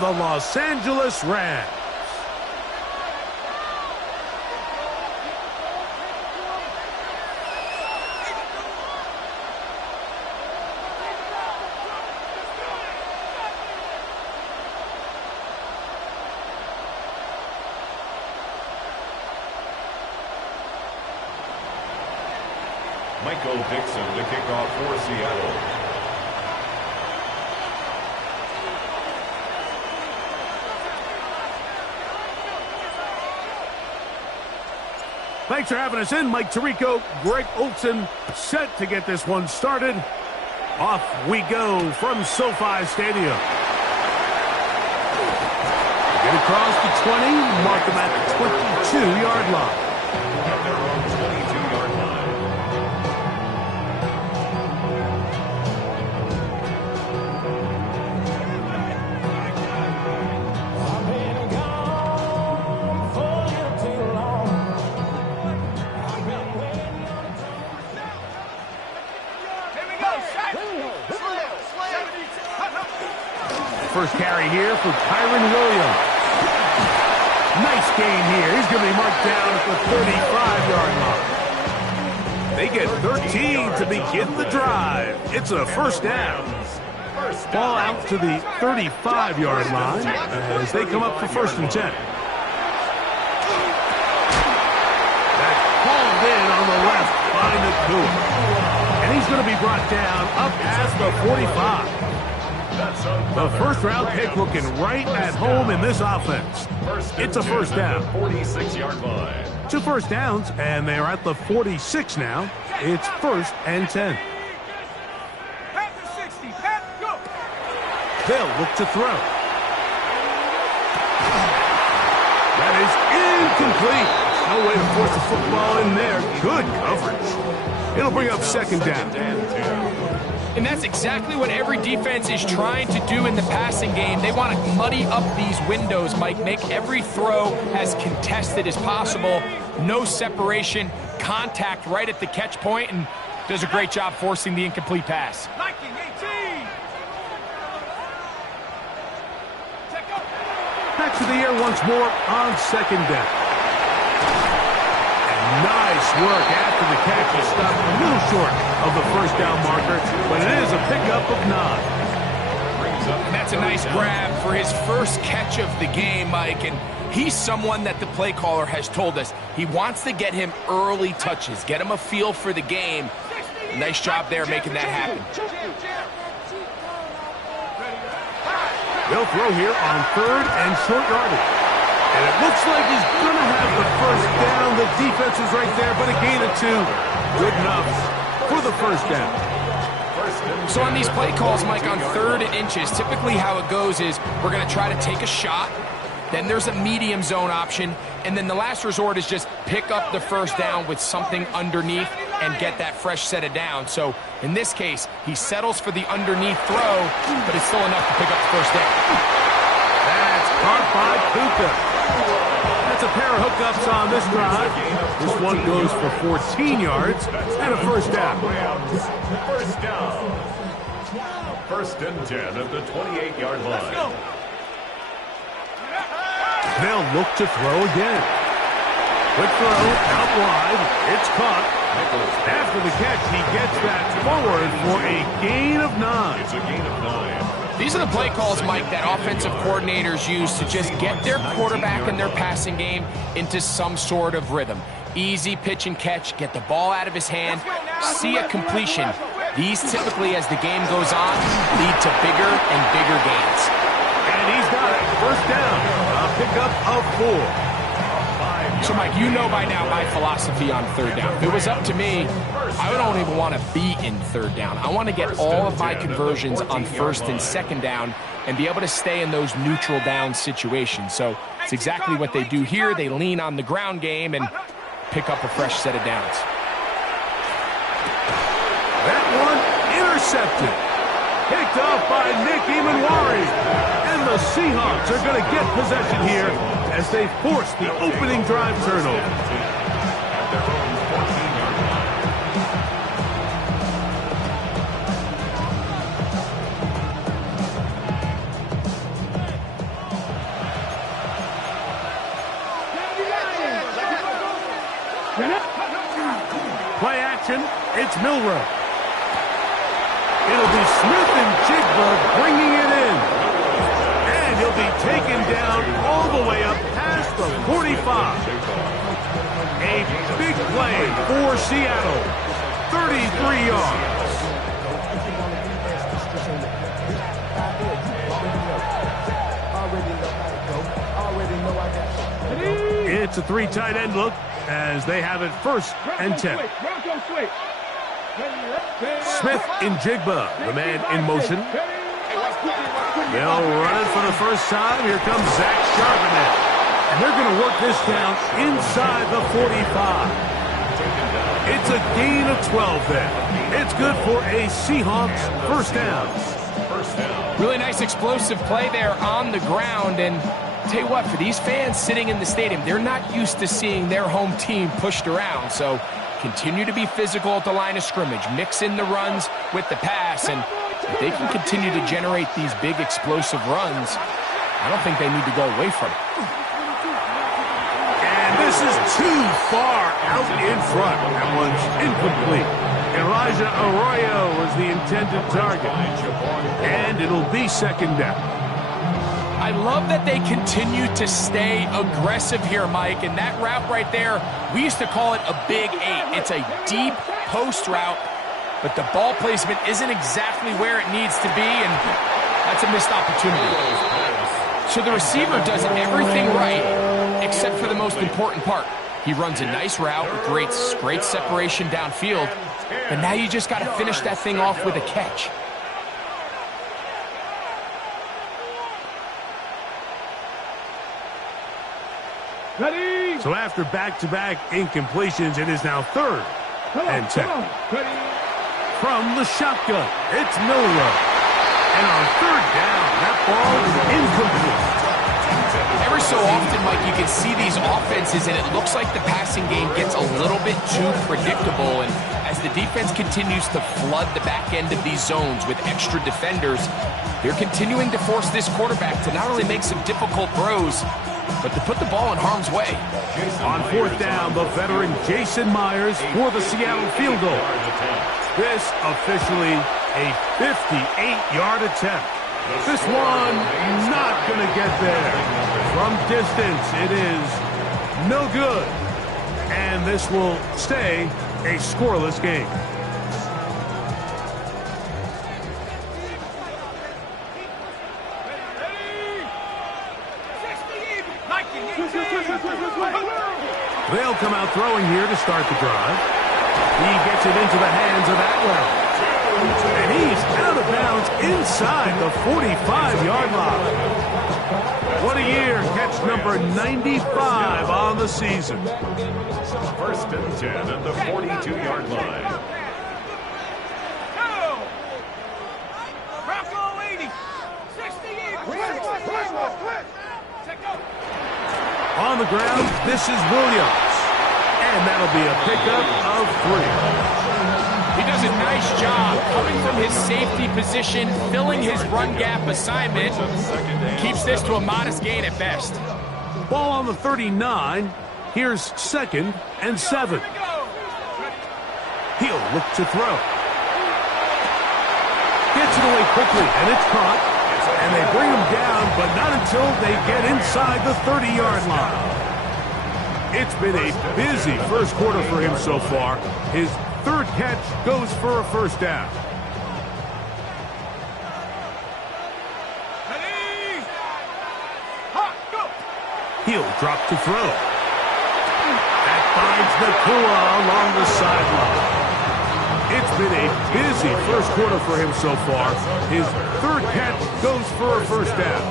the Los Angeles Rams. Michael Dixon to kick off for Seattle. Thanks for having us in. Mike Tirico, Greg Olson, set to get this one started. Off we go from SoFi Stadium. Get across the 20, mark them at the 22-yard line. At their own 22-yard line. First carry here for Kyron Williams. Nice gain here. He's going to be marked down at the 35-yard line. They get 13 to begin the drive. It's a first down. Ball out to the 35-yard line as they come up for first and 10. That's hauled in on the left by Nakua. And he's going to be brought down up past the 45. The first-round pick looking right at home in this offense. It's a first down. 46-yard line. 2 first downs, and they are at the 46 now. It's first and 10. They'll look to throw. That is incomplete. No way to force the football in there. Good coverage. It'll bring up second down. And that's exactly what every defense is trying to do in the passing game. They want to muddy up these windows, Mike, make every throw as contested as possible. No separation, contact right at the catch point, and does a great job forcing the incomplete pass. Back to the air once more on second down. Nice work after the catch. He stopped a little short of the first down marker, but it is a pickup of 9. And that's a nice grab for his first catch of the game, Mike. And he's someone that the play caller has told us he wants to get him early touches, get him a feel for the game. Nice job there making that happen. They'll throw here on third and short yardage. And it looks like he's going to have the first down. The defense is right there, but a gain of 2. Good enough for the first down. So on these play calls, Mike, on 3rd and inches, typically how it goes is we're going to try to take a shot, then there's a medium zone option, and then the last resort is just pick up the first down with something underneath and get that fresh set of down. So in this case, he settles for the underneath throw, but it's still enough to pick up the first down. That's caught by Puka. That's a pair of hookups on this drive. This one goes for 14 yards and a first down. First down. First and 10 at the 28-yard line. They'll look to throw again. Quick throw out wide. It's caught. After the catch, he gets that forward for a gain of 9. It's a gain of 9. These are the play calls, Mike, that offensive coordinators use to just get their quarterback and their passing game into some sort of rhythm. Easy pitch and catch, get the ball out of his hand, see a completion. These typically, as the game goes on, lead to bigger and bigger gains. And he's got it. First down. A pickup of 4. So, Mike, you know by now my philosophy on 3rd down. If it was up to me, I don't even want to be in 3rd down. I want to get all of my conversions on 1st and 2nd down and be able to stay in those neutral down situations. So it's exactly what they do here. They lean on the ground game and pick up a fresh set of downs. That one intercepted. Picked off by Nick Emanwari. And the Seahawks are going to get possession here as they force the opening drive turnover. It's Milroe. It'll be Smith and Jigba bringing it in. And he'll be taken down all the way up past the 45. A big play for Seattle. 33 yards. It's a three tight end look as they have it 1st and 10. Smith in Jigba, the man in motion. They'll run it for the first time. Here comes Zach Charbonnet. And they're going to work this down inside the 45. It's a gain of 12 there. It's good for a Seahawks first down. Really nice explosive play there on the ground. And tell you what, for these fans sitting in the stadium, they're not used to seeing their home team pushed around. So continue to be physical at the line of scrimmage. Mix in the runs with the pass. And if they can continue to generate these big explosive runs, I don't think they need to go away from it. And this is too far out in front. That one's incomplete. Elijah Arroyo was the intended target. And it'll be 2nd down. I love that they continue to stay aggressive here, Mike. And that route right there, we used to call it a big 8. It's a deep post route, but the ball placement isn't exactly where it needs to be, and that's a missed opportunity. So the receiver does everything right, except for the most important part. He runs a nice route, great separation downfield, but now you just got to finish that thing off with a catch. Ready. So after back-to-back incompletions, it is now 3rd and 10. From the shotgun, it's Milroe. And on 3rd down, that ball is incomplete. Every so often, Mike, you can see these offenses, and it looks like the passing game gets a little bit too predictable. And as the defense continues to flood the back end of these zones with extra defenders, they're continuing to force this quarterback to not only make some difficult throws, but to put the ball in harm's way. On 4th down, the veteran Jason Myers for the Seattle field goal. This officially a 58-yard attempt. This one not going to get there. From distance, it is no good. And this will stay a scoreless game. They'll come out throwing here to start the drive. He gets it into the hands of Atwell. And he's out of bounds inside the 45-yard line. What a year. Catch number 95 on the season. 1st and 10 at the 42-yard line. On the ground, this is Williams. And that'll be a pickup of 3. He does a nice job coming from his safety position, filling his run gap assignment. Keeps this to a modest gain at best. Ball on the 39. Here's 2nd and 7. He'll look to throw. Gets it away quickly, and it's caught. And they bring him down, but not until they get inside the 30-yard line. It's been a busy first quarter for him so far. His 3rd catch goes for a 1st down. He'll drop to throw. That finds Nakua along the sideline. It's been a busy first quarter for him so far. His 3rd catch goes for a 1st down.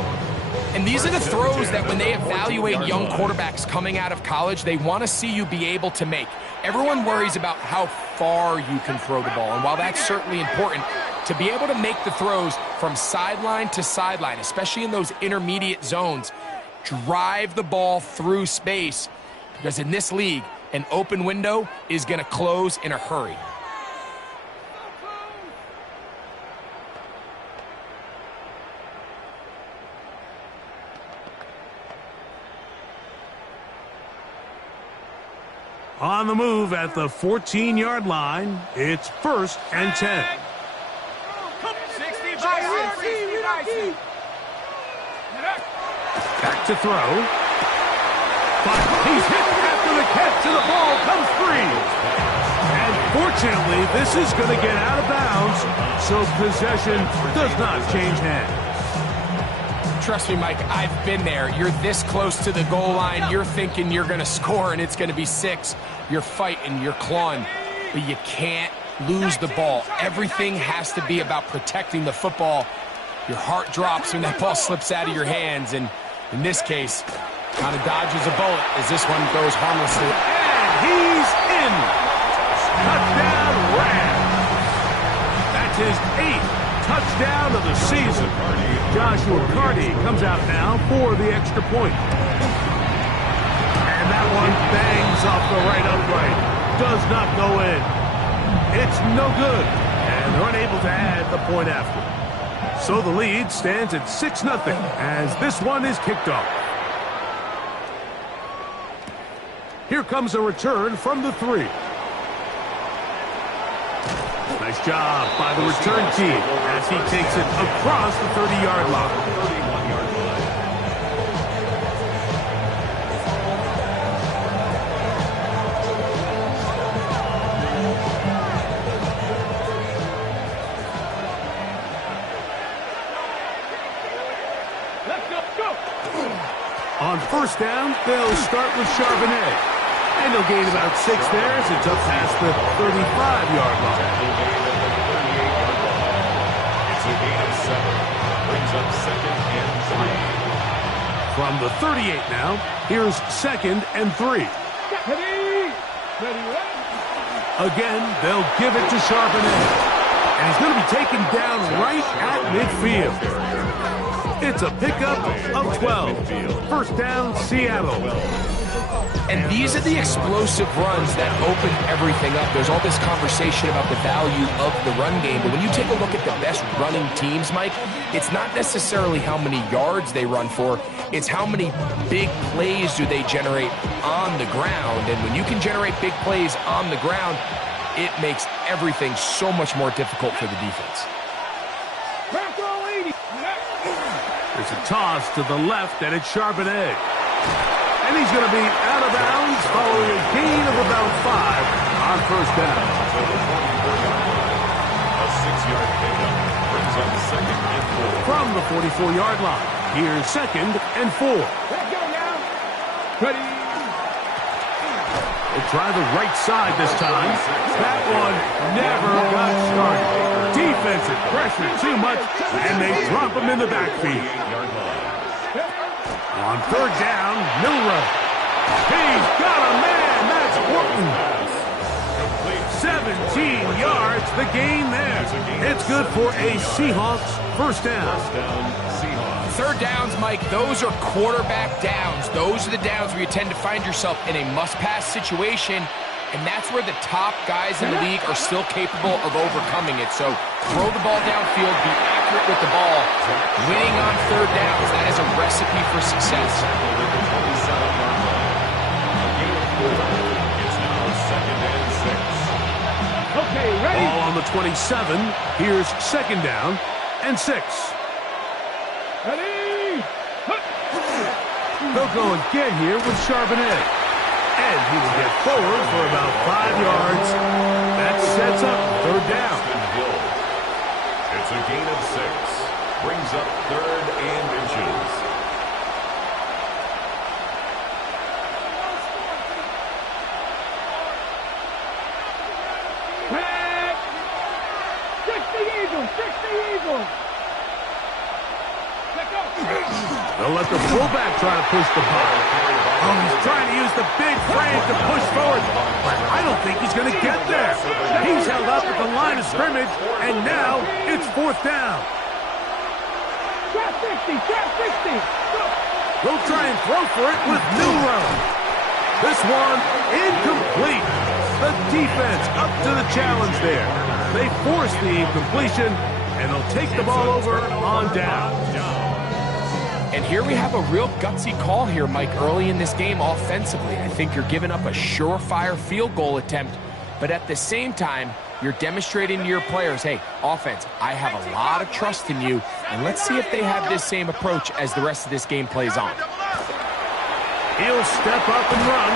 And these are the throws that when they evaluate young quarterbacks coming out of college, they want to see you be able to make. Everyone worries about how far you can throw the ball. And while that's certainly important, to be able to make the throws from sideline to sideline, especially in those intermediate zones, drive the ball through space. Because in this league, an open window is going to close in a hurry. On the move at the 14-yard line, it's 1st and 10. Back to throw. But he's hit after the catch, and the ball comes free. And fortunately, this is going to get out of bounds, so possession does not change hands. Trust me, Mike, I've been there. You're this close to the goal line. You're thinking you're going to score, and it's going to be 6. You're fighting, you're clawing, but you can't lose the ball. Everything has to be about protecting the football. Your heart drops when that ball slips out of your hands, and in this case, kind of dodges a bullet as this one goes harmlessly. And he's in. Touchdown, Rams. That's his 8th touchdown of the season. Joshua Carty comes out now for the extra point. And that one bangs off the right upright. Does not go in. It's no good. And they're unable to add the point after. So the lead stands at 6-0 as this one is kicked off. Here comes a return from the 3. Nice job by the return team as he takes it across the 30-yard line. On 1st down, they'll start with Charbonnet. And they'll gain about 6 there as it's up past the 35-yard line. It's a gain of 7. Brings up 2nd and 3. From the 38 now, here's 2nd and 3. Again, they'll give it to Charbonnet. And he's going to be taken down right at midfield. It's a pickup of 12. 1st down, Seattle. And these are the explosive runs that open everything up. There's all this conversation about the value of the run game, but when you take a look at the best running teams, Mike, it's not necessarily how many yards they run for, it's how many big plays do they generate on the ground. And when you can generate big plays on the ground, it makes everything so much more difficult for the defense. There's a toss to the left, and it's Charbonnet. And he's going to be out of bounds following a gain of about 5 on 1st down. A 6-yard pickup brings up 2nd and 4. From the 44-yard line, here's 2nd and 4. Let's go now. Ready. They try the right side this time. That one never got started. Defensive pressure too much, and they drop him in the backfield. On 3rd down, Milroe. He's got a man. That's Orton. 17 yards, the gain there. It's good for a Seahawks 1st down. 3rd downs, Mike, those are quarterback downs. Those are the downs where you tend to find yourself in a must-pass situation, and that's where the top guys in the league are still capable of overcoming it. So throw the ball downfield, be accurate with the ball. Winning on 3rd downs, that is a recipe for success. It's now 2nd and 6. Okay, ready. Ball on the 27. Here's 2nd down and 6. Ready. They'll go again here with Charbonnet. And he will get forward for about 5 yards. That sets up 3rd down. It's a gain of 6. Brings up 3rd and inches. Back. Fix the Eagles. Fix the Eagles. Let's go. They'll let the fullback try to push the puck. Oh, he's trying to use the big frame to push forward. But I don't think he's going to get there. He's held up at the line of scrimmage, and now it's 4th down. Trap 60. Trap 60. Go. They'll try and throw for it with Milroe. This one incomplete. The defense up to the challenge there. They force the incompletion, and they'll take the ball over on down. And here we have a real gutsy call here, Mike, early in this game offensively. I think you're giving up a surefire field goal attempt, but at the same time, you're demonstrating to your players, hey, offense, I have a lot of trust in you, and let's see if they have this same approach as the rest of this game plays on. He'll step up and run.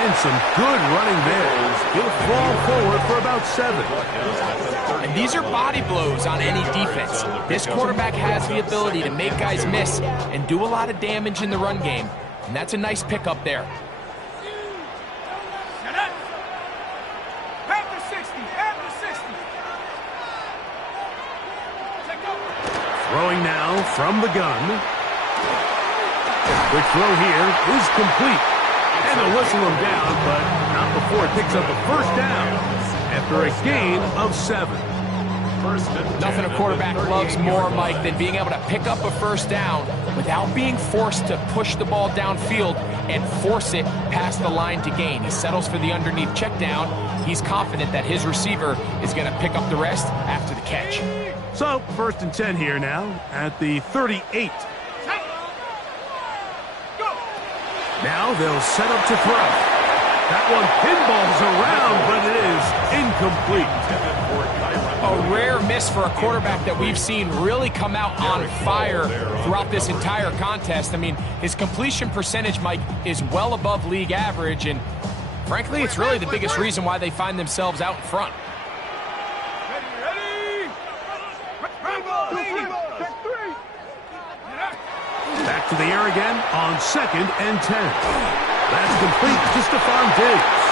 And some good running there. He'll fall forward for about 7. And these are body blows on any defense. This quarterback has the ability to make guys miss and do a lot of damage in the run game. And that's a nice pickup there. Throwing now from the gun. Quick throw here is complete. And they'll whistle him down, but not before it picks up a first down after a gain of 7. Nothing a quarterback loves more, Mike, than being able to pick up a first down without being forced to push the ball downfield and force it past the line to gain. He settles for the underneath check down. He's confident that his receiver is going to pick up the rest after the catch. So, 1st and 10 here now at the 38. Now they'll set up to throw. That one pinballs around, but it is incomplete. A rare miss for a quarterback that we've seen really come out on fire throughout this entire contest. I mean, his completion percentage, Mike, is well above league average, and frankly, it's really the biggest reason why they find themselves out in front. Back to the air again on 2nd and 10. That's complete to Stephon Diggs.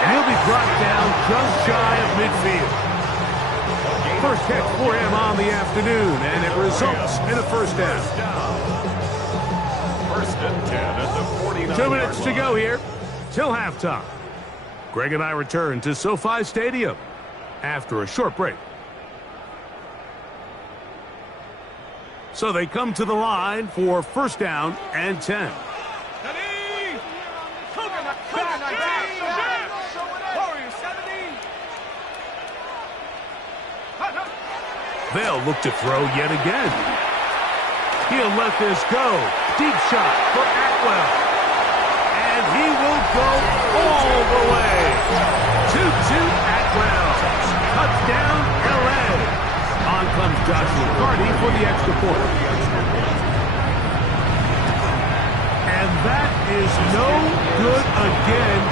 And he'll be brought down just shy of midfield. First catch for him on the afternoon, and it results in a first down. 1st and 10 at the 49. 2 minutes to go here till halftime. Greg and I return to SoFi Stadium after a short break. So they come to the line for first down and 10. They'll look to throw yet again. He'll let this go. Deep shot for Atwell. And he will go all the way. Toot-toot Atwell. Touchdown, L.A. On comes Josh McCarty for the extra point. And that is no good again.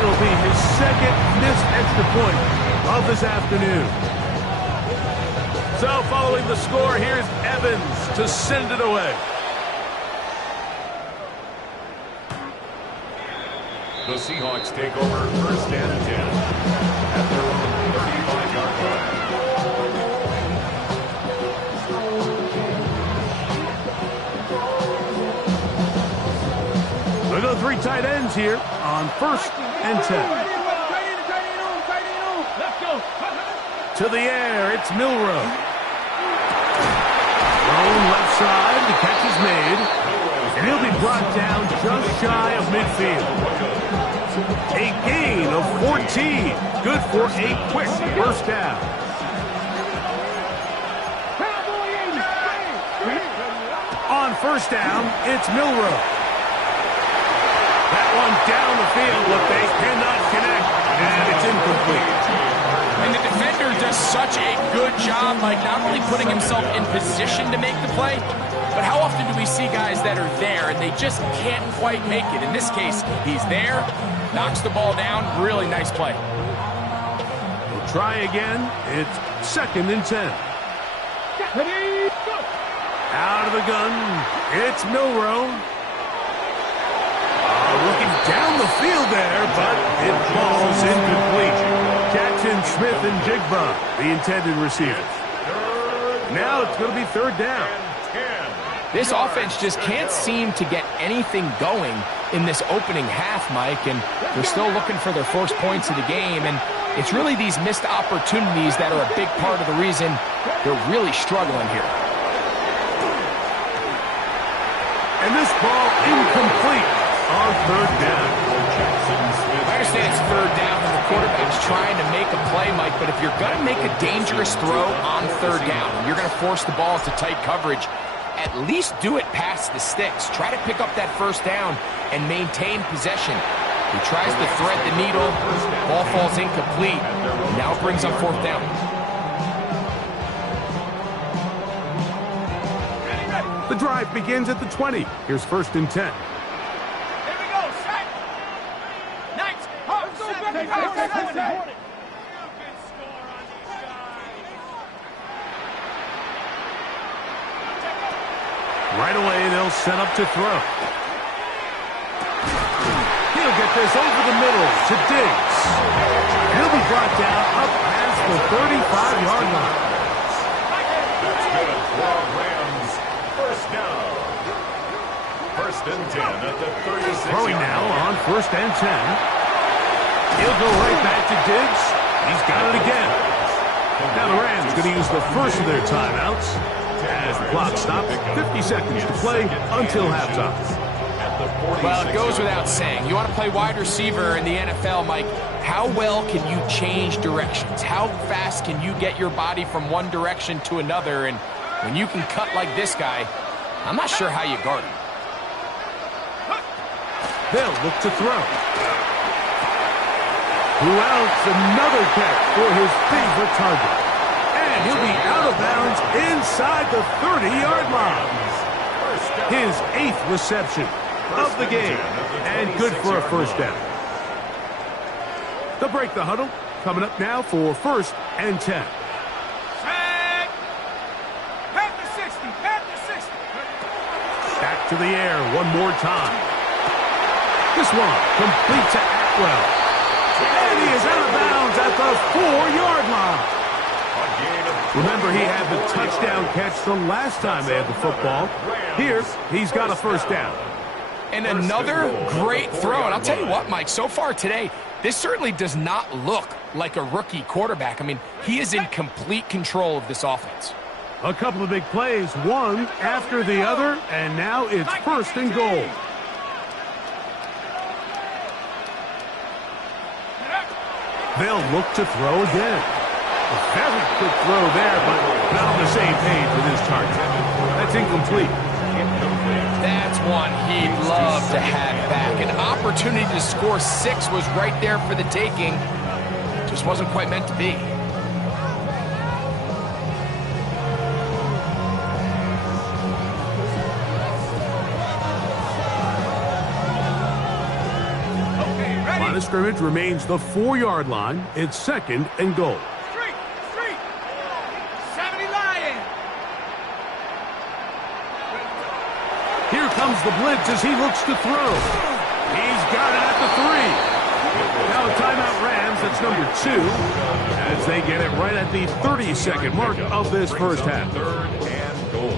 It'll be his 2nd missed extra point of this afternoon. So following the score, here's Evans to send it away. The Seahawks take over 1st and 10 at their own 35-yard line. We'll go 3 tight ends here on 1st and 10. To the air, it's Milroe. Thrown left side, the catch is made. And he'll be brought down just shy of midfield. A gain of 14. Good for a quick first down. On first down, it's Milroe. That one down the field, but they cannot connect, and it's incomplete. And the defender does such a good job, like not only putting himself in position to make the play, but how often do we see guys that are there and they just can't quite make it? In this case, he's there, knocks the ball down, really nice play. We'll try again. It's 2nd and 10. Out of the gun, it's Milroe. Looking down the field there, but it falls incomplete. Jackson, Smith, and Jigba, the intended receivers. Now it's going to be 3rd down. This offense just can't seem to get anything going in this opening half, Mike, and they're still looking for their first points of the game, and it's really these missed opportunities that are a big part of the reason they're really struggling here. And this ball incomplete on 3rd down. I understand it's 3rd down and the quarterback's trying to make a play, Mike, but if you're going to make a dangerous throw on 3rd down, you're going to force the ball to tight coverage, at least do it past the sticks. Try to pick up that first down and maintain possession. He tries to thread the needle. Ball falls incomplete. Now it brings up fourth down. The drive begins at the 20. Here's 1st and 10. Here we go, set. Next. Let's go, baby. Right away, they'll set up to throw. He'll get this over the middle to Diggs. He'll be brought down up past the 35-yard line. That's good for Rams. First down. 1st and 10 at the 36. Throwing now on 1st and 10. He'll go right back to Diggs. He's got it again. Now the Rams going to use the first of their timeouts. As the clock stops, 50 seconds to play until halftime. Well, it goes without saying. You want to play wide receiver in the NFL, Mike, how well can you change directions? How fast can you get your body from one direction to another? And when you can cut like this guy, I'm not sure how you guard him. They'll look to throw. Who else? Another catch for his favorite target. And he'll be out of bounds inside the 30-yard line. His 8th reception of the game. And good for a first down. They'll break the huddle. Coming up now for 1st and 10. Set. Pat the 60. Pat the 60. Back to the air one more time. This one complete to Atwell. And he is out of bounds at the 4-yard line. Remember, he had the touchdown catch the last time they had the football. Here, he's got a first down. And another great throw. And I'll tell you what, Mike, so far today, this certainly does not look like a rookie quarterback. I mean, he is in complete control of this offense. A couple of big plays, one after the other, and now it's 1st and goal. They'll look to throw again. A very quick throw there, but not on the same page with his target. That's incomplete. That's one he'd love to have back. An opportunity to score 6 was right there for the taking. Just wasn't quite meant to be. Line of scrimmage remains the 4-yard line. It's 2nd and goal. Street. 70 Lion. Here comes the blitz as he looks to throw. He's got it at the 3. Now a timeout Rams. That's number 2. As they get it right at the 30-second mark of this first half.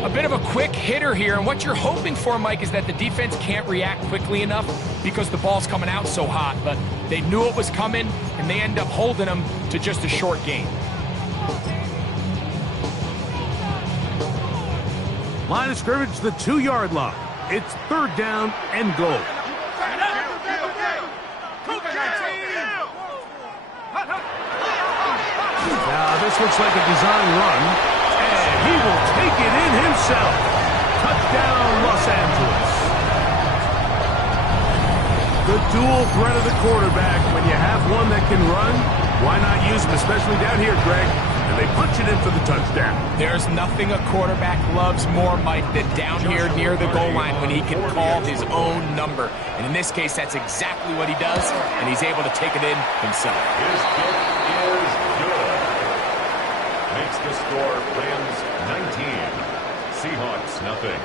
A bit of a quick hitter here, and what you're hoping for, Mike, is that the defense can't react quickly enough because the ball's coming out so hot, but they knew it was coming, and they end up holding them to just a short gain. Line of scrimmage, the 2-yard line. It's 3rd down and goal. Now, this looks like a design run, and he will take it in himself. Touchdown, Los Angeles. The dual threat of the quarterback. When you have one that can run, why not use him, especially down here, Greg? And they punch it in for the touchdown. There's nothing a quarterback loves more, Mike, than down here near the goal line when he can call his own number. And in this case, that's exactly what he does, and he's able to take it in himself. His kick is good. Makes the score Rams 19, Seahawks nothing.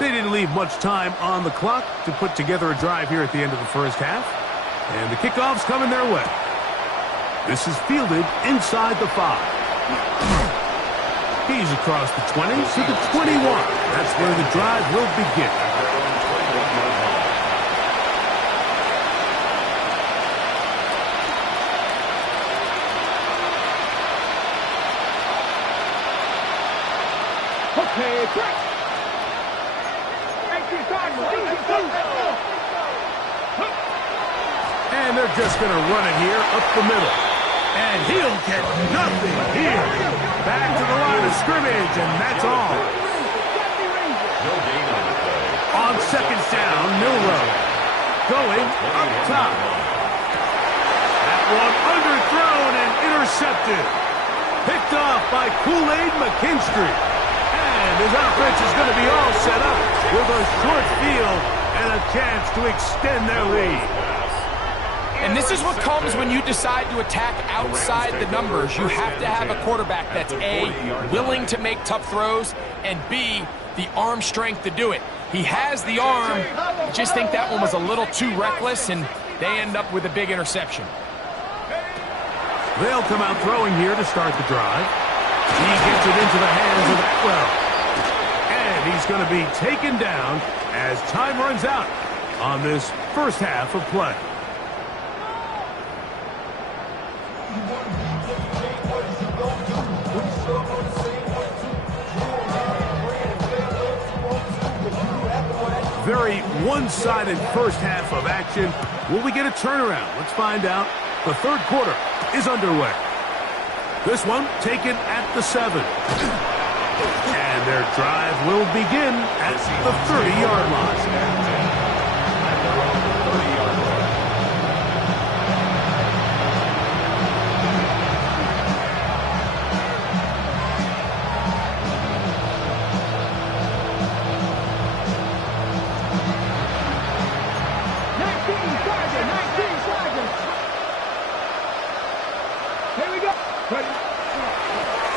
They didn't leave much time on the clock to put together a drive here at the end of the first half. And the kickoff's coming their way. This is fielded inside the 5. He's across the 20 to the 21. That's where the drive will begin. Okay, break. And they're just going to run it here up the middle. And he'll get nothing here. Back to the line of scrimmage, and that's all. No gain on the play. On second down, Milroe going up top. That one underthrown and intercepted. Picked off by Kool-Aid McKinstry. And his offense is going to be all set up with a short field and a chance to extend their lead. And this is what comes when you decide to attack outside the numbers. You have to have a quarterback that's A, willing to make tough throws, and B, the arm strength to do it. He has the arm. I just think that one was a little too reckless, and they end up with a big interception. They'll come out throwing here to start the drive. He gets it into the hands of Atwell. And he's going to be taken down as time runs out on this first half of play. Very one-sided first half of action. Will we get a turnaround? Let's find out. The third quarter is underway. This one taken at the 7. And their drive will begin at the 30-yard line.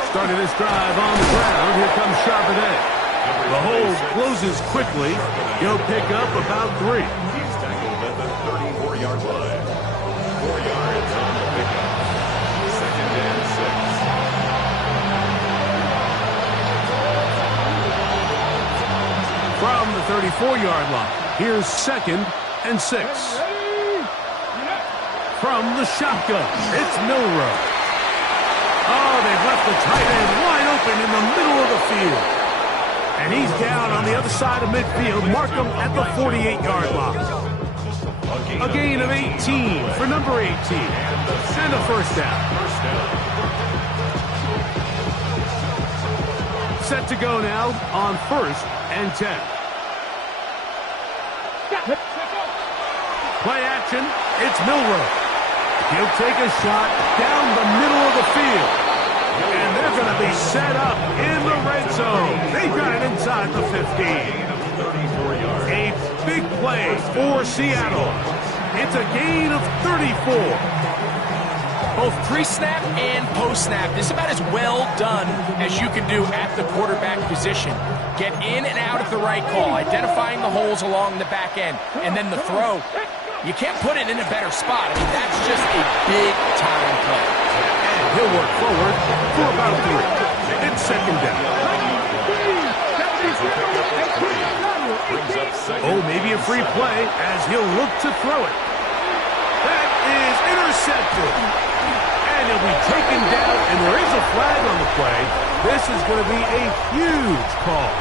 Starting this drive on the ground, here comes Charbonnet. The hole closes quickly. He'll pick up about 3. He's tackled at the 34-yard line. 4 yards on the pickup. Second and 6. From the 34-yard line, here's second and 6. From the shotgun, it's Milroe. Oh, they've left the tight end wide open in the middle of the field. And he's down on the other side of midfield. Mark him at the 48-yard line. A gain of 18 for number 18. And a first down. Set to go now on first and 10. Play action. It's Milroe. He'll take a shot down the middle of the field. And they're going to be set up in the red zone. They've got it inside the 15. A big play for Seattle. It's a gain of 34. Both pre-snap and post-snap. This is about as well done as you can do at the quarterback position. Get in and out at the right call, identifying the holes along the back end, and then the throw. You can't put it in a better spot. I mean, that's just a big-time play. And he'll work forward for about 3. It's second down. Oh, maybe a free play as he'll look to throw it. That is intercepted. And he'll be taken down, and there is a flag on the play. This is going to be a huge call.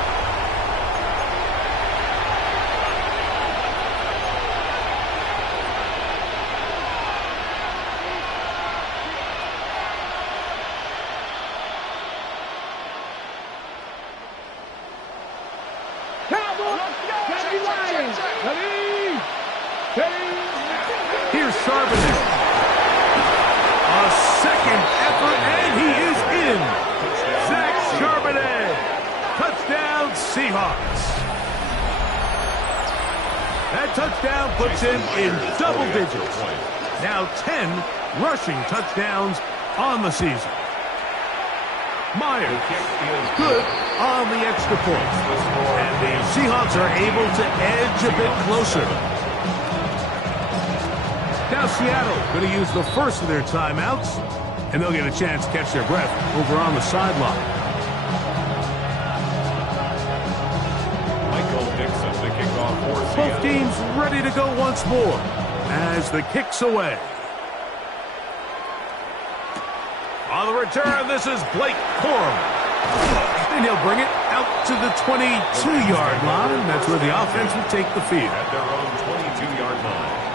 Here's Charbonnet. A second effort, and he is in. Zach Charbonnet. Touchdown, Seahawks. That touchdown puts him in double digits. Now 10 rushing touchdowns on the season. Myers, good on the extra point. And the Seahawks are able to edge a bit closer. Now Seattle going to use the first of their timeouts, and they'll get a chance to catch their breath over on the sideline. The kickoff for Both Seattle. teams ready to go once more as the kick's away. On the return, this is Blake Corum. And he'll bring it out to the 22-yard line. That's where the offense will take the field. At their own 22-yard line.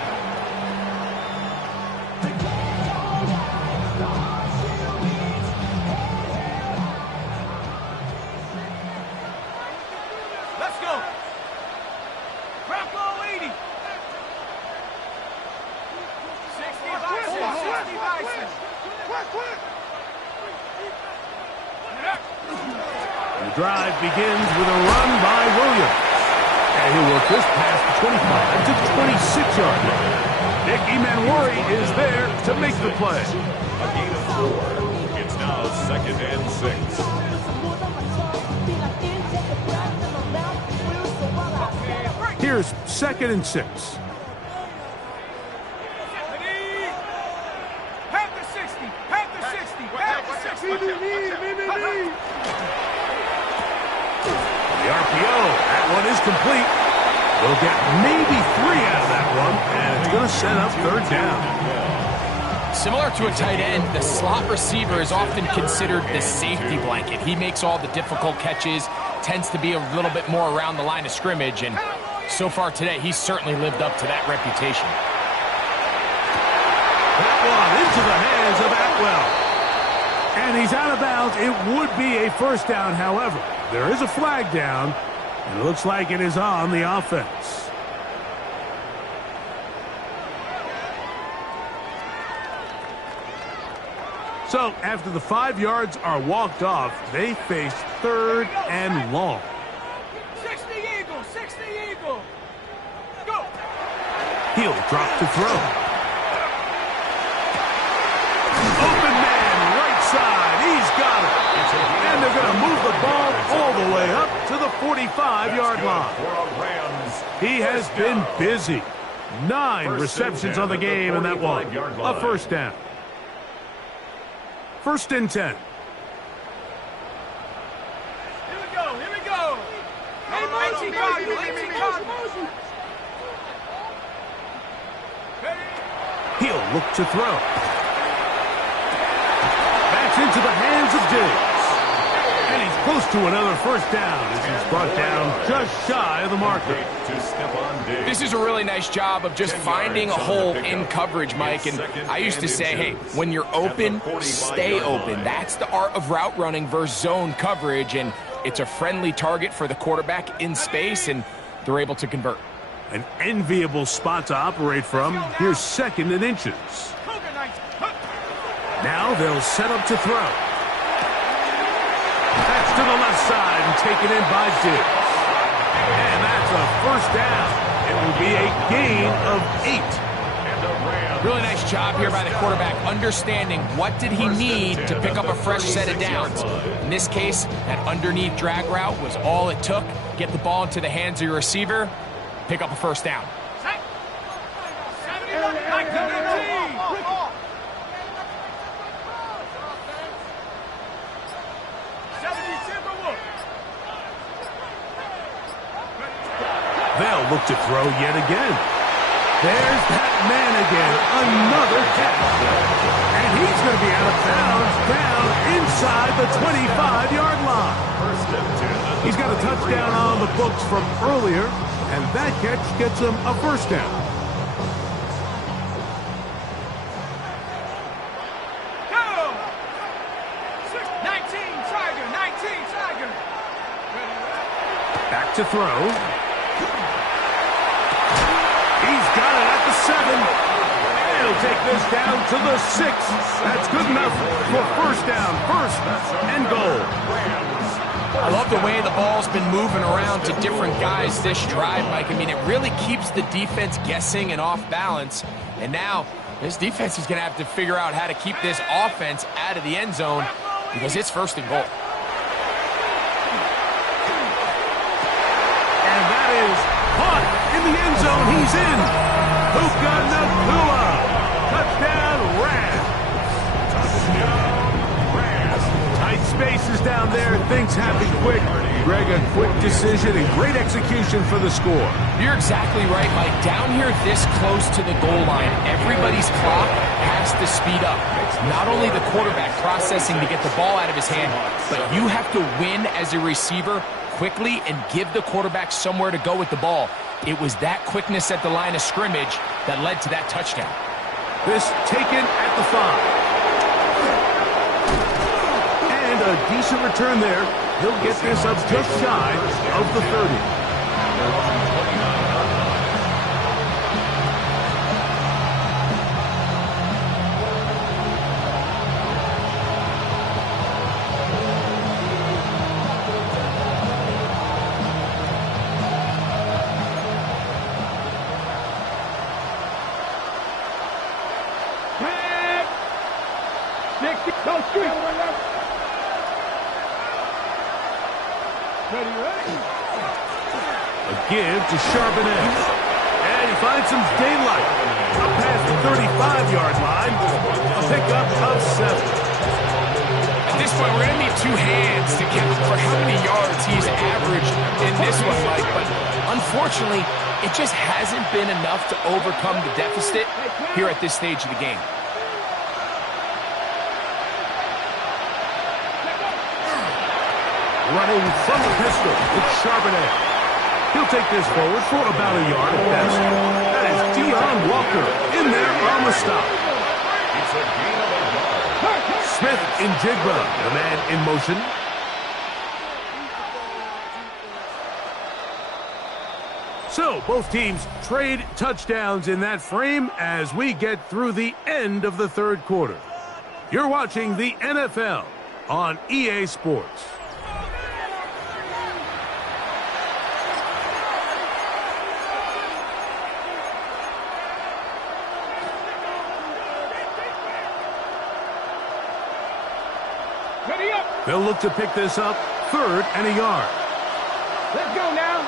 The drive begins with a run by Williams. And he'll work this past the 25 to 26-yard line. Nick Emanwari is there to make the play. A gain of 4. It's now 2nd and 6. Here's 2nd and 6. The RPO, that one is complete. We'll get maybe 3 out of that one, and it's going to set up 3rd down. Similar to a tight end, the slot receiver is often considered the safety blanket. He makes all the difficult catches, tends to be a little bit more around the line of scrimmage, and so far today, he's certainly lived up to that reputation. That one into the hands of Atwell. And he's out of bounds. It would be a 1st down, however. There is a flag down, and it looks like it is on the offense. So, after the 5 yards are walked off, they face 3rd and long. 60 Eagle, 60 Eagle. Go. He'll drop to throw. Open man, right side. He's got it. And they're going to move the ball all the way up to the 45-yard line. He has been busy. 9 receptions on the game, and that one, a 1st down. 1st and 10. Here we go, here we go. Hey, Mikey, He'll look to throw. That's into the hands of Diggs. And he's close to another 1st down as he's brought down just shy of the marker. This is a really nice job of just finding a hole in coverage, Mike. And I used to say, hey, when you're open, stay open. That's the art of route running versus zone coverage. And it's a friendly target for the quarterback in space, and they're able to convert. An enviable spot to operate from. Here's 2nd and inches. Now they'll set up to throw. That's to the left side and taken in by Diggs. And that's a 1st down. It will be a gain of 8. Really nice job here by the quarterback, understanding what did he need to pick up a fresh set of downs. In this case, that underneath drag route was all it took. Get the ball into the hands of your receiver, pick up a 1st down. They'll look to throw yet again. There's that man again. Another catch. And he's going to be out of bounds down inside the 25-yard line. He's got a touchdown on the books from earlier, and that catch gets him a 1st down. Go! 19 Tiger, 19 Tiger. Back to throw. He's got it at the 7. He'll take this down to the 6. That's good enough for 1st down. 1st and goal. I love the way the ball's been moving around to different guys this drive, Mike. I mean, it really keeps the defense guessing and off balance. And now this defense is going to have to figure out how to keep this offense out of the end zone because it's 1st and goal. And that is caught in the end zone. He's in. Puka Nacua. Touchdown, Rams. Tight spaces down there. Things happen quick. Greg, a quick decision and great execution for the score. You're exactly right, Mike. Down here this close to the goal line, everybody's clock has to speed up. Not only the quarterback processing to get the ball out of his hand, but you have to win as a receiver quickly and give the quarterback somewhere to go with the ball. It was that quickness at the line of scrimmage that led to that touchdown. This taken at the 5. And a decent return there. He'll get this up just shy of the 30. A give to Charbonnet. And he finds some daylight. Up past the 35-yard line. A pickup of 7. At this point, we're going to need two hands to count for how many yards he's averaged in this one, Mike. But unfortunately, it just hasn't been enough to overcome the deficit here at this stage of the game. Running from the pistol, it's Charbonnet. He'll take this forward for about a yard at best. That is Deion Walker in there on the stop. It's a gain of a yard. Smith in Jigba, the man in motion. So, both teams trade touchdowns in that frame as we get through the end of the third quarter. You're watching the NFL on EA Sports. They'll look to pick this up, 3rd and a yard. Let's go now.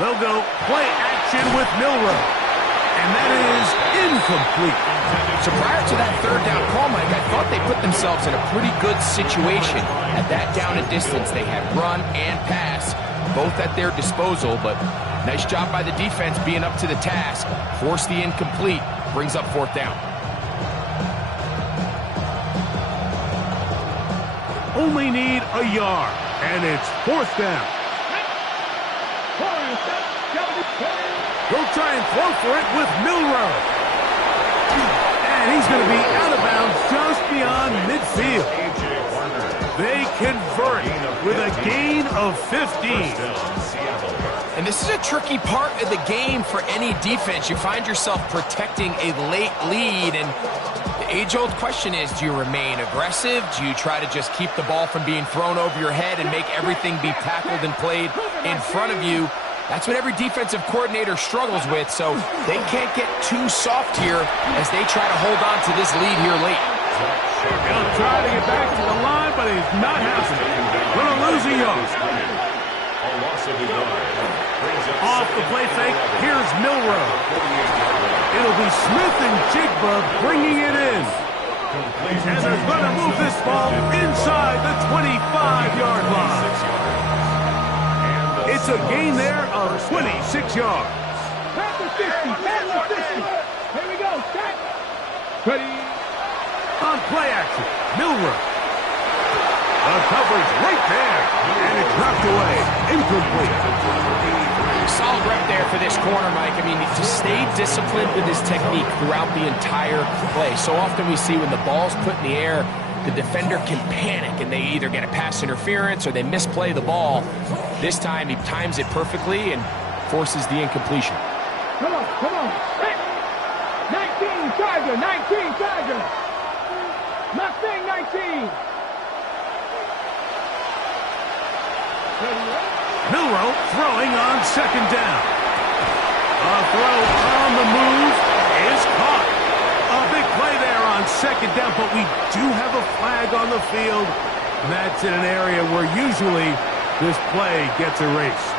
They'll go play action with Milroe. And that is incomplete. So prior to that 3rd down call, Mike, I thought they put themselves in a pretty good situation. At that down and distance, they had run and pass, both at their disposal. But nice job by the defense being up to the task. Force the incomplete, brings up 4th down. Only need a yard, and it's 4th down. They'll try and throw for it with Milroe. And he's going to be out of bounds just beyond midfield. They convert with a gain of 15. And this is a tricky part of the game for any defense. You find yourself protecting a late lead, and the age-old question is, do you remain aggressive? Do you try to just keep the ball from being thrown over your head and make everything be tackled and played in front of you? That's what every defensive coordinator struggles with, so they can't get too soft here as they try to hold on to this lead here late. He'll try to get back to the line, but it's not happening. Going to lose a yard. Off the play fake, here's Milroe. It'll be Smith and Jigba bringing it in. And they're going to move this ball inside the 25-yard line. It's a gain there of 26 yards. Past the 50, past the 50. Here we go, set. Ready. On play action, Milroe. The coverage right there, and it's knocked away, incomplete. Solid rep there for this corner, Mike. I mean, to stay disciplined with his technique throughout the entire play. So often we see when the ball's put in the air, the defender can panic, and they either get a pass interference or they misplay the ball. This time, he times it perfectly and forces the incompletion. Come on, come on. Hey. 19, Tiger, 19, Tiger. Mustang 19. Milroe throwing on 2nd down. A throw on the move is caught. A big play there on 2nd down, but we do have a flag on the field. And that's in an area where usually this play gets erased.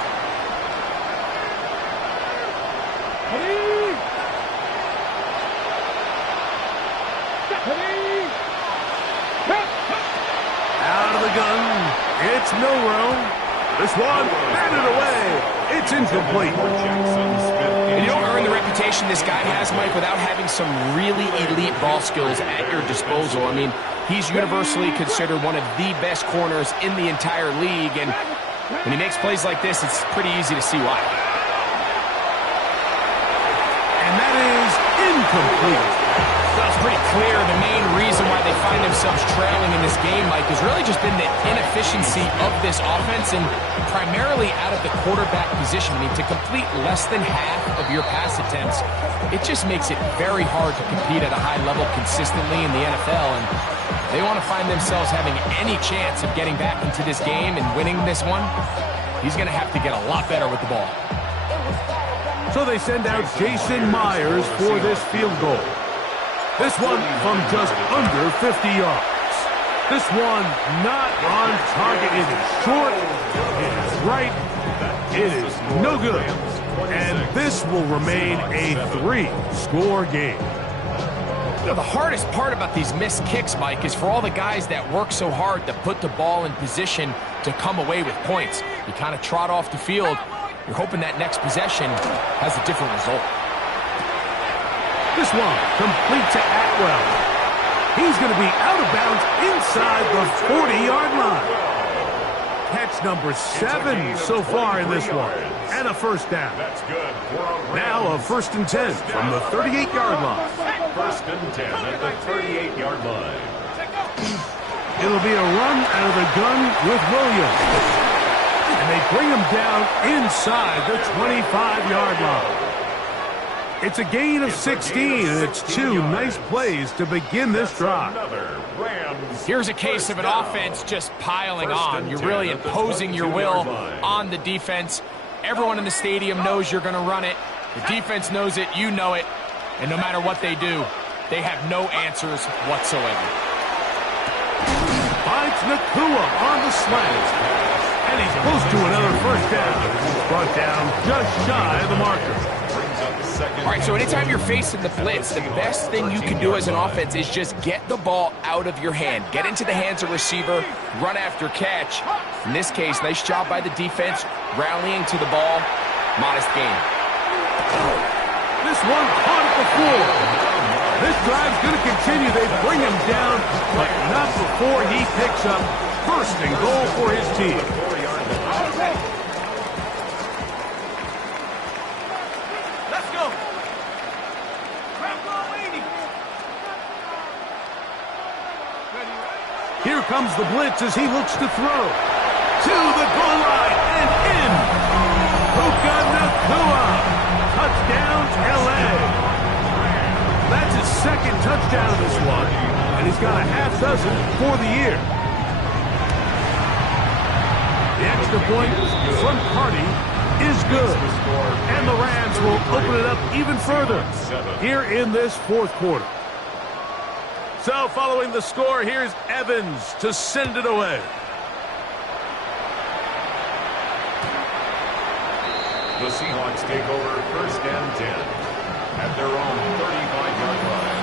Out of the gun, it's Milroe. This one, batted away. It's incomplete. And you don't earn the reputation this guy has, Mike, without having some really elite ball skills at your disposal. I mean, he's universally considered one of the best corners in the entire league, and when he makes plays like this, it's pretty easy to see why. And that is incomplete. Well, it's pretty clear the main reason why they find themselves trailing in this game, Mike, has really just been the inefficiency of this offense and primarily out of the quarterback position. I mean, to complete less than half of your pass attempts, it just makes it very hard to compete at a high level consistently in the NFL. And they want to find themselves having any chance of getting back into this game and winning this one. He's going to have to get a lot better with the ball. So they send out Jason Myers for this field goal. This one from just under 50 yards. This one not on target. It is short. It is right. It is no good. And this will remain a 3-score game. You know, the hardest part about these missed kicks, Mike, is for all the guys that work so hard to put the ball in position to come away with points. You kind of trot off the field. You're hoping that next possession has a different result. This one complete to Atwell. He's going to be out of bounds inside the 40-yard line. Catch number 7 so far in this one. And a first down. That's good. Now a 1st and 10 from the 38-yard line. 1st and 10 at the 38-yard line. It'll be a run out of the gun with Williams. And they bring him down inside the 25-yard line. It's a gain of 16, and it's 2 nice plays to begin this drive. Here's a case of an offense just piling on. You're really imposing your will on the defense. Everyone in the stadium knows you're going to run it. The defense knows it, you know it. And no matter what they do, they have no answers whatsoever. Finds Nakua on the slant. And he's close to another first down. Brought down just shy of the marker. All right, so anytime you're facing the blitz, the best thing you can do as an offense is just get the ball out of your hand. Get into the hands of receiver, run after catch. In this case, nice job by the defense, rallying to the ball. Modest gain. This one caught at the floor. This drive's going to continue. They bring him down, but not before he picks up 1st and goal for his team. Here comes the blitz as he looks to throw. To the goal line and in. Puka Nakua. Touchdown, L.A. That's his 2nd touchdown of this one. And he's got a half dozen for the year. The extra point from Carty is good. And the Rams will open it up even further here in this 4th quarter. So following the score, here's Evans to send it away. The Seahawks take over 1st and 10 at their own 35-yard line.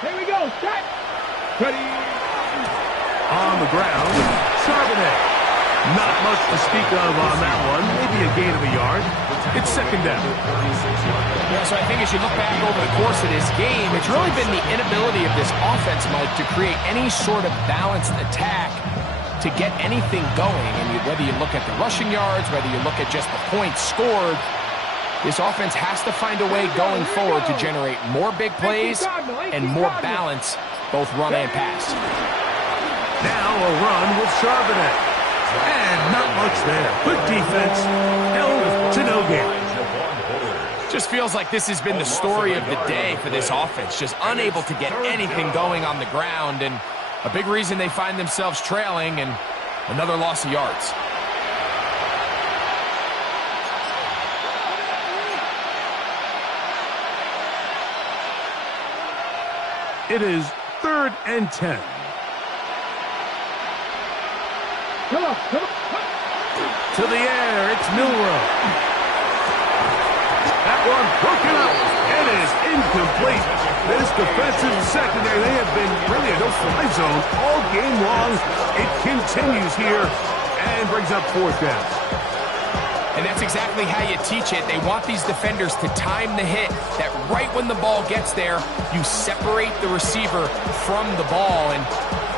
Here we go. Set. Ready. On the ground, Charbonnet. Not much to speak of on that one. Maybe a gain of a yard. It's 2nd down. Yeah, so I think as you look back over the course of this game, it's really been the inability of this offense, Mike, to create any sort of balanced attack to get anything going. And whether you look at the rushing yards, whether you look at just the points scored, this offense has to find a way going forward to generate more big plays and more balance, both run and pass. Now a run with Charbonnet. And not much there. Good defense. Held to no gain. Just feels like this has been the story of the day for this offense. Just unable to get anything going on the ground. And a big reason they find themselves trailing and another loss of yards. It is 3rd and 10. Come on. To the air, it's Milroe. That one broken up. It is incomplete. This defensive secondary, they have been really a no-fly zone all game long. It continues here and brings up 4th down. And that's exactly how you teach it. They want these defenders to time the hit, that right when the ball gets there, you separate the receiver from the ball. And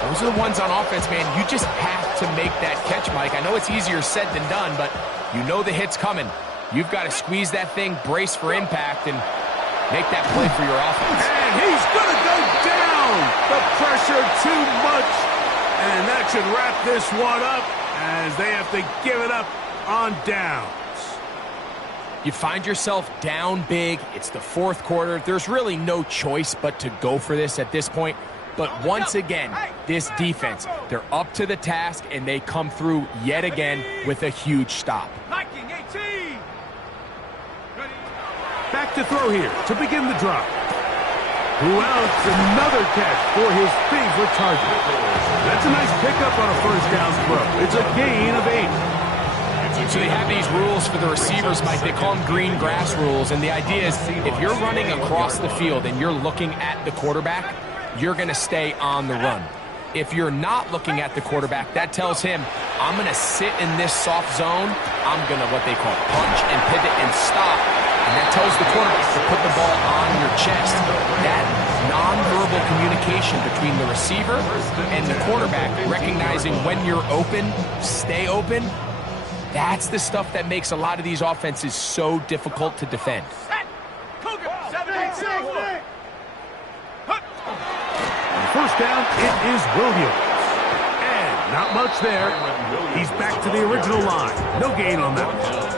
those are the ones on offense, man. You just have to make that catch, Mike. I know it's easier said than done, but you know the hit's coming. You've got to squeeze that thing, brace for impact, and make that play for your offense. And he's going to go down. The pressure too much. And that should wrap this one up as they have to give it up on downs. You find yourself down big. It's the fourth quarter. There's really no choice but to go for this at this point. But once again, this defense, they're up to the task, and they come through yet again with a huge stop. Back to throw here to begin the drive. Who else? Another catch for his favorite target. That's a nice pickup on a first down throw. It's a gain of 8. So they have these rules for the receivers, Mike. They call them green grass rules. And the idea is if you're running across the field and you're looking at the quarterback, you're going to stay on the run. If you're not looking at the quarterback, that tells him, I'm going to sit in this soft zone. I'm going to, what they call, punch and pivot and stop. And that tells the quarterback to put the ball on your chest. That nonverbal communication between the receiver and the quarterback, recognizing when you're open, stay open, that's the stuff that makes a lot of these offenses so difficult to defend. First down, it is Williams. And not much there. He's back to the original line. No gain on that one.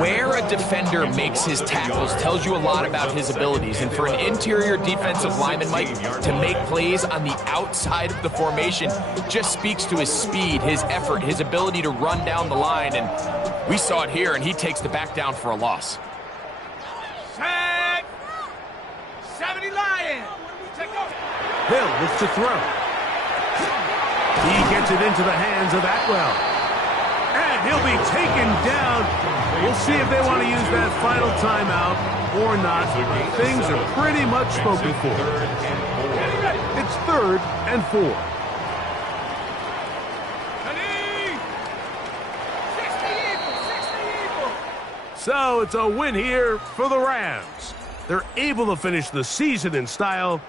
Where a defender makes his tackles tells you a lot about his abilities. And for an interior defensive lineman, Mike, to make plays on the outside of the formation just speaks to his speed, his effort, his ability to run down the line. And we saw it here, and he takes the back down for a loss. Set. 70 Lions. Hill looks to throw. He gets it into the hands of Atwell. And he'll be taken down. We'll see if they want to use that final timeout or not. Things are pretty much spoken for. It's 3rd and 4. 60 So it's a win here for the Rams. They're able to finish the season in style